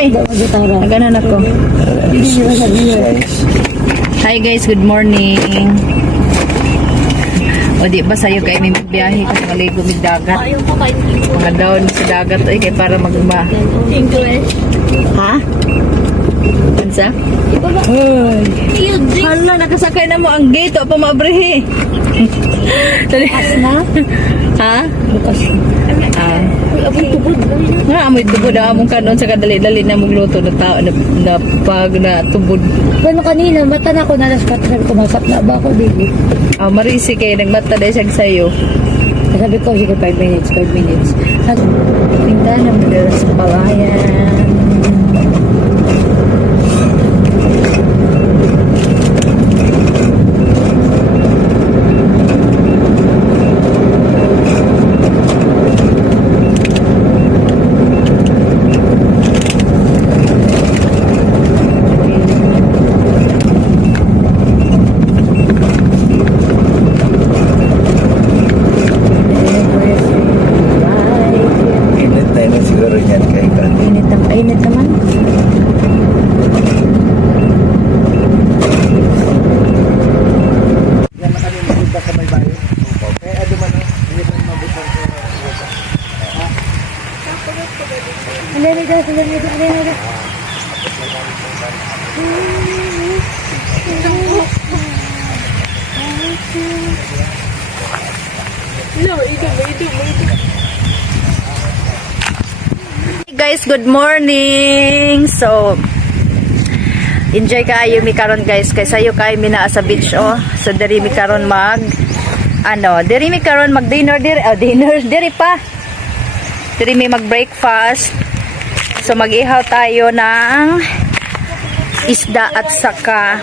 Uy, naganan ako. Hi guys, good morning. O di ba sa'yo kayo may biyahe kasi maligo may dagat. Mga down sa dagat ay kaya para magma. English. Ha? Ansa? Hala, nakasakay na mo ang gate o pa maabrehe. Bukas na? Ha? Bukas na. Ah. Amoy tubod. Nga, amoy tubod na among kanon sa kadali-dali na magluto na tao na pag na tubod. Bueno, kanina, mata na ako na alas 4. Sabi ko, masap na ba ako, baby? Marisi kayo, nagmata dahil siya sa'yo. Sabi ko, sige, 5 minutes, 5 minutes. Pinta na mo sa palayan. Init naman. Yan na kami magpunta sa may bayo. Eh, ano man, hindi man mabutang ko. Hey guys, good morning. So enjoy kayo mi karon guys kay sayo kayo mi naa sa beach oh. So diri mi karon diri mi karon mag dinner diri pa. Diri mi mag breakfast. So mag-ihaw tayo ng isda at saka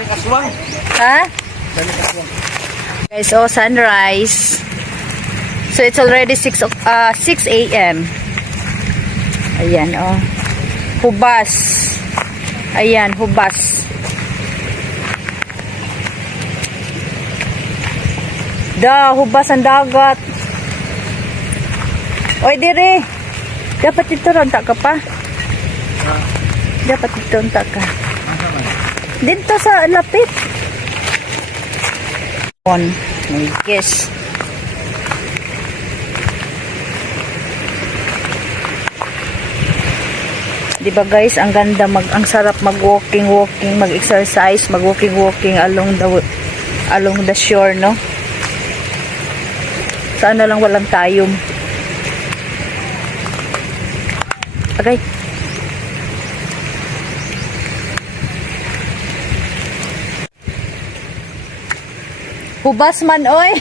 guys, oh, sunrise. So it's already 6 a.m. Ayan, oh. Hubas. Ayan, hubas. Hubas ang dagat. Oy, dire. Dapat ito ronta ka pa. Dapat ito ronta ka. Dito sa lapit. May guess. Diba guys, ang ganda ang sarap mag-walking, mag-exercise, mag-walking along the shore, no? Sana lang walang tayom. Okay. Hubas man oy.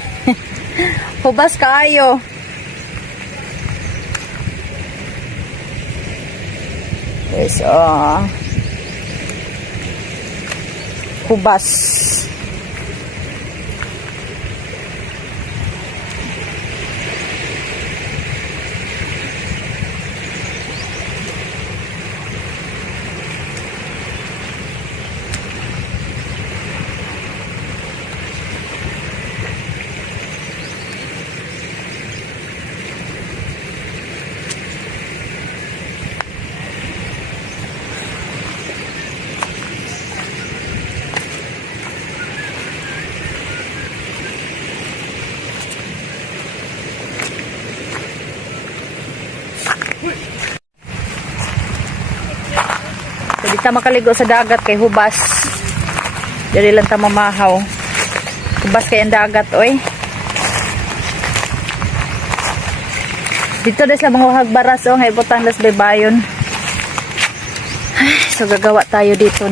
Hubas kaayo. Yes, hubas. So, di ta makaligo sa dagat kay hubas. Dili lang ta mamahaw. Hubas kay ang dagat, oy. Dito des la mga hagbaras, oh, ngay butang das baybayon. So gagawa tayo dito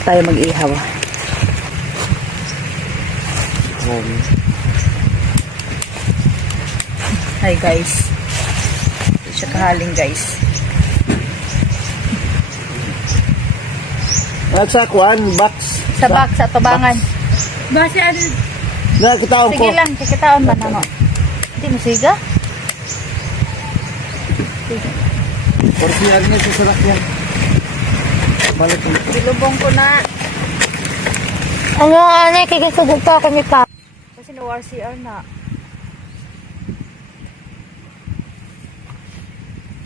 tayo mag-ihaw. Hi guys. Ito siya kahaling guys. Sa kuan, box. Sa box, sa tubangan. Basi ano? Nakakitaon ko. Sige lang, kikitaon ba na mo? Hindi mo siga? Porsiyan niya sa sarakyan. Balik ko. Bilubong ko na. Ano, kikisugod pa kami pa. Kasi no RCR na.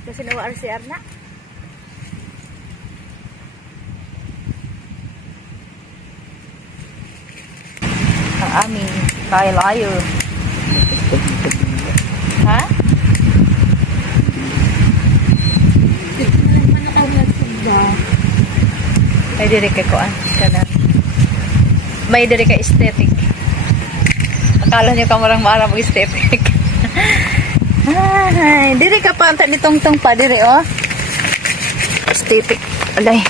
Kasi nawa RCR na. Ang aming kailayo. Ha? May diri ka kuan kanan. May diri ka aesthetic. Akala niyo kamarang maara mo aesthetic. Ay, diri ka pa anta ni tong pa diri oh. Aesthetic. Alay.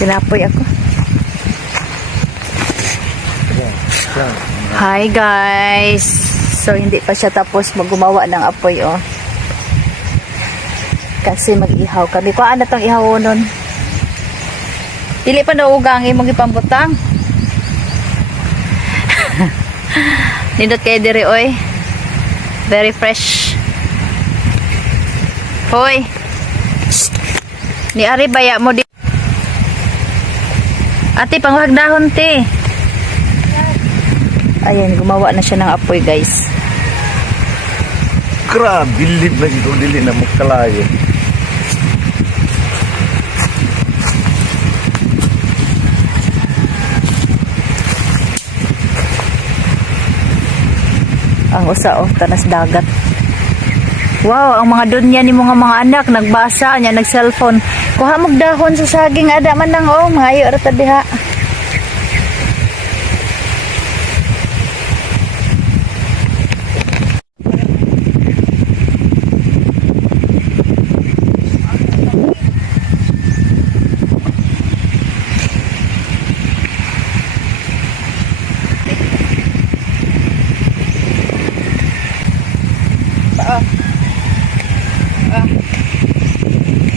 Tinapoy ako. Hi guys. So hindi pa siya tapos maggumawa ng apoy oh. Kasi mag-ihaw kami. Kuan na tong ihaw nun. Dili pa na ugang imong ipambutang. Nindot kay diri oy. Very fresh. Hoy. Ni ari baya mo di. Ate panguhag dahon te. Ayan, gumawa na siya ng apoy guys. Grabe, bilib na ito, dili na mo kalayo. Ang usa oh, tanas dagat. Wow, ang mga dunya ni mga anak nagbasa nya nag-cellphone. Kuha mo dahon sa saging ada man nang oh, mga ayo ra ta diha.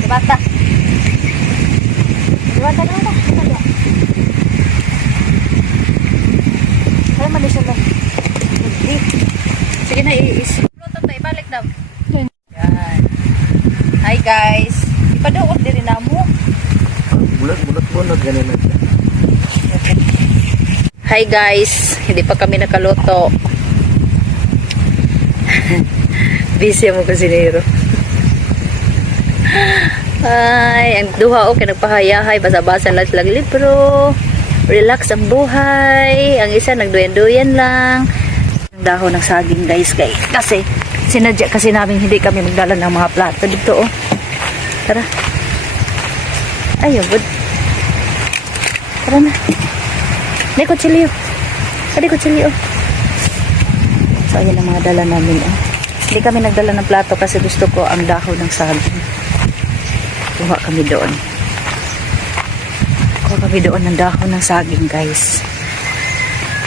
Bata. Bata na ba? Ay, mali siya lang. Sige na, iisip. Luto to, ibalik daw. Yan. Hi guys. Ipadoon din na mo. Bulat, ganun na siya. Hi guys. Hindi pa kami nakaluto. Busy mo kasi nero. Ay, ang duha o kay nagpahayahay, basa-basa lang silang libro. Relax ang buhay. Ang isa nagduyan-duyan lang. Ang dahon ng saging guys kasi sinadya kasi namin hindi kami magdala ng mga plato dito oh. Tara. Ayun, good. Tara na. May kutsilyo. Pwede kutsilyo. So, ayan ang mga dala namin oh. Hindi kami nagdala ng plato kasi gusto ko ang dahon ng saging. Kuha kami doon. Kuha kami doon ng dahon ng saging guys.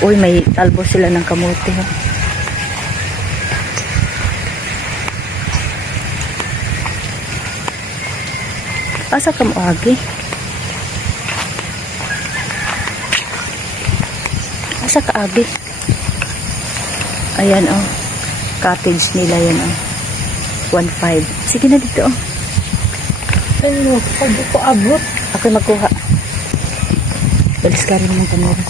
Uy, may talbo sila ng kamote. Oh. Asa ka mo agi? Asa ka agi? Ayan oh. Cottage nila yan oh. 1.5. Sige na dito oh. Ano, pag ko abot. Ako'y magkuha. Balis ka rin ng kamera.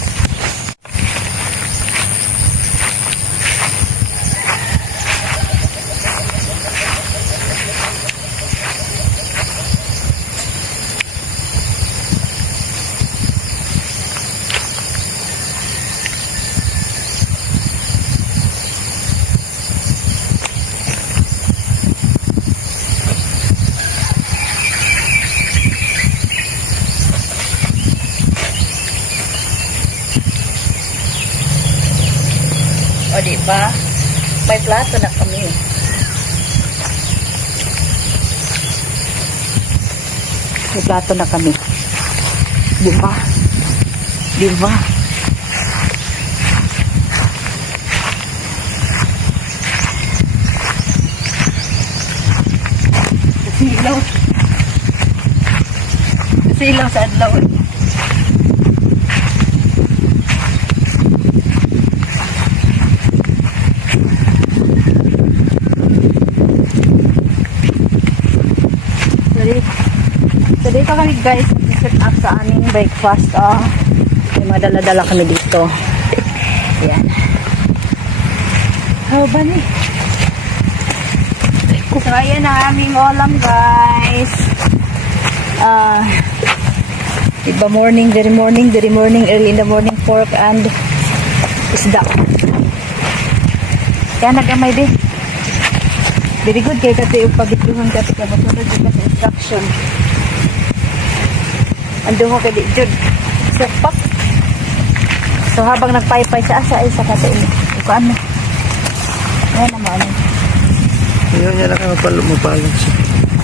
O diba? May plato na kami. May plato na kami. Diba? Diba? Silaw. Silaw sa adlaw. So dito kami guys, mag-set up sa aming breakfast. May mga dala-dala kami dito. Ayan. How ba ni? Ay ko. So, ayan ang aming ulam, guys. Diba morning, very morning, early in the morning, pork and isda. Kaya nagamay din. Very good kaya kasi yung pabituhan kasi kamusunod din sa instruction. Ando mo kay Jud. Sepak. So habang nagpaypay sa asa ay sa katiin. Iko ano. Ayan naman. Ngayon niya lang kayo mapalang siya.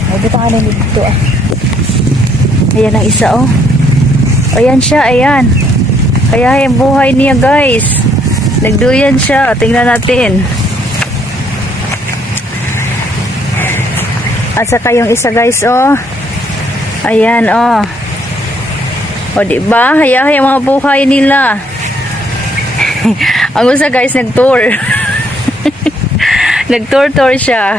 Ay, dito ka na dito ah. Ayan ang isa oh. Ayan siya, ayan. Kaya yung buhay niya guys. Nagduyan siya. Tingnan natin. At saka yung isa guys oh. Ayan oh. O diba? Hayay ang mga buhay nila. Ang usa guys nag-tour. Nag-tour siya.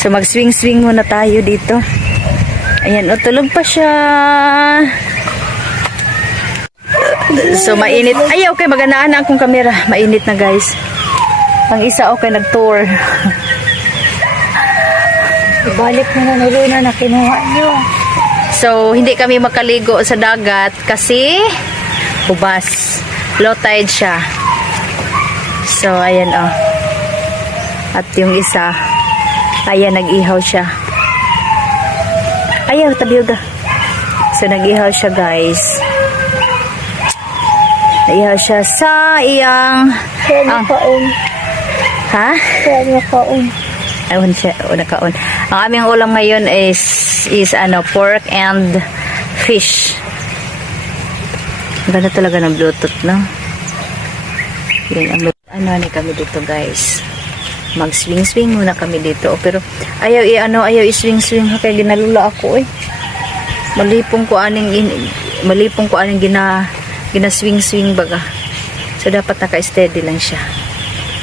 So mag-swing muna tayo dito. Ayan, o tulog pa siya. So mainit. Ay, okay, magandaan na akong camera. Mainit na guys. Ang isa okay nag-tour. Ibalik mo na niluna na kinuha nyo. So hindi kami makaligo sa dagat kasi hubas. Low tide siya. So ayan oh. At yung isa, ayan nag-ihaw siya. Ayaw, tabiyoga. So nag-ihaw siya guys. Nag-ihaw siya sa iyang Kaon. ha? Kaon. Ayun siya, nakaon. Ang aming ulam ngayon is ano, pork and fish. Ganda talaga ng Bluetooth, no? Yun, ano ni kami dito, guys. Mag-swing muna kami dito. Pero ayaw i-swing kaya ginalula ako eh. Malipong ko aning gina-swing baga. So dapat naka-steady lang siya.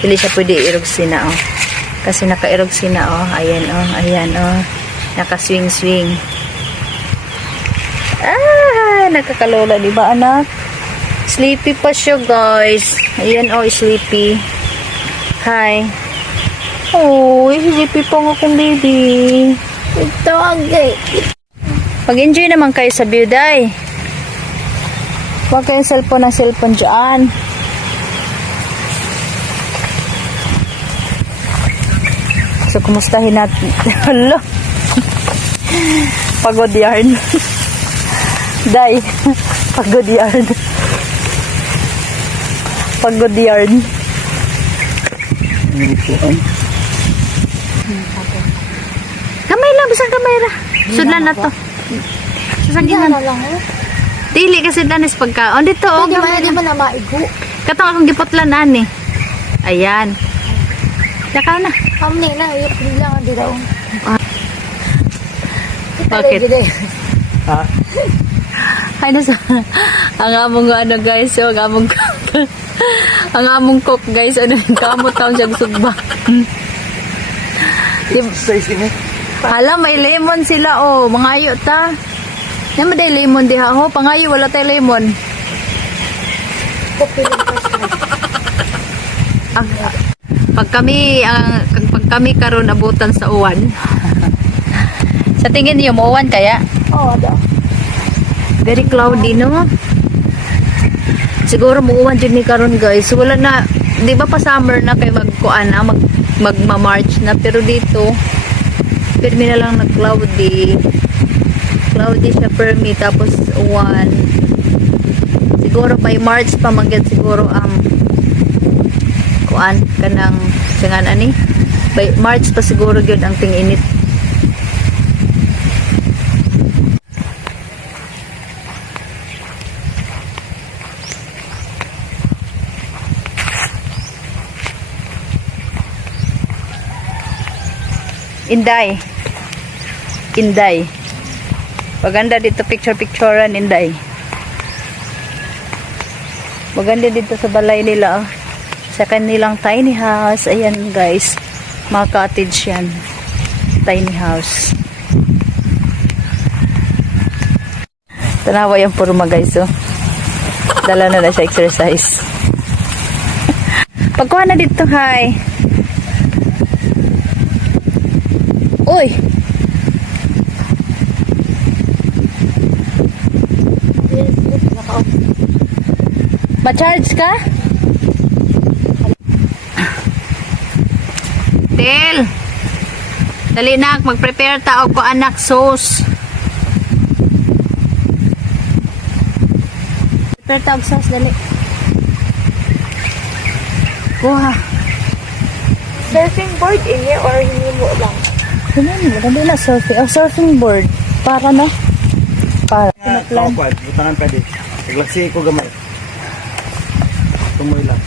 Hindi siya pwede i-erogsina oh. Kasi naka-erogsina oh. Ayan oh. Naka-swing. Nakakalola, di ba anak? Sleepy pa siya guys. Ayan oh, sleepy. Hi. Oh, sleepy pa nga akong baby. Ito ang gay. Mag-enjoy naman kayo sa view, day. Huwag kayong cellphone dyan. So, kumustahin natin. Hala. Pagod yarn. Day. Pagod yarn. Pagod yarn. Kamay lang, bisang kamay ra. Sudlan na to. Sasagihan. Dili kasi danis pagkaon. Dito, oh. Di ba na maigo? Katong akong gipotlan ani. Ayan. Lakaw na. Hamni na, bilang di daw. Bakit? Ha? Ay, nasa. Ang among ano guys, so, ang among cook guys, ano, kamot taon siyang subak. Hala, may lemon sila, oh. Mangayo ta. Yan day lemon diha, ho. Pangayo, wala tayo lemon. Pag kami karon abutan sa uwan. Sa tingin niyo, mauwan kaya? Oo, daw. Very cloudy, no? Siguro mauwan dyan ni karon guys. Wala na, di ba pa summer na kayo magkuan na, magma-March na. Pero dito, permi na lang nag-cloudy. Cloudy siya permi, tapos uwan. Siguro by March pa magyad siguro ang kuan kanang singan ani. By March pa siguro gyud ang ting-init. Inday. Maganda dito picture-picturean, Inday. Maganda dito sa balay nila. Sa kanilang tiny house. Ayan guys. Mga cottage yan. Tiny house. Tanawa yung purma guys. Oh. Dala na siya exercise. Pagkuha na dito, hi. Ma-charge ka? Del. Dali nak, mag-prepare taog ko anak sauce. Prepare taog sauce, dali. Kuha. Surfing board ini or hindi mo lang? Dali na surfing. Oh, surfing board. Para na. Para. Plan. Butangan pwede. Naglaksi ko gamay. Tumoy lang.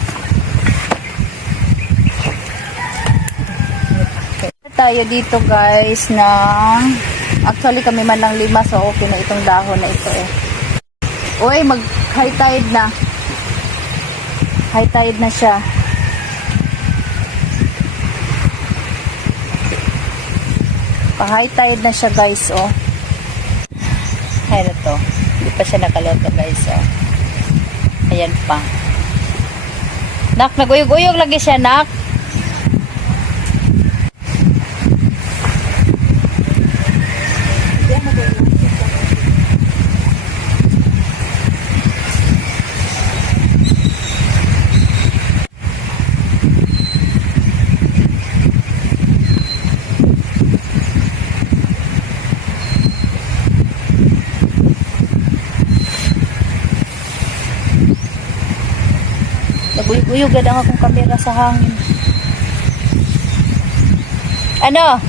Tayo dito guys na actually kami man lang 5 so okay na itong dahon na ito eh. Uy, mag high tide na. High tide na siya. Pa high tide na siya guys oh. Ayan to. Hindi pa siya nakaloto guys oh. Ayan pa. Nak, naguyog-uyog lagi siya nak. Naguyog-uyog gad ang akong kamera sa hangin. Ano?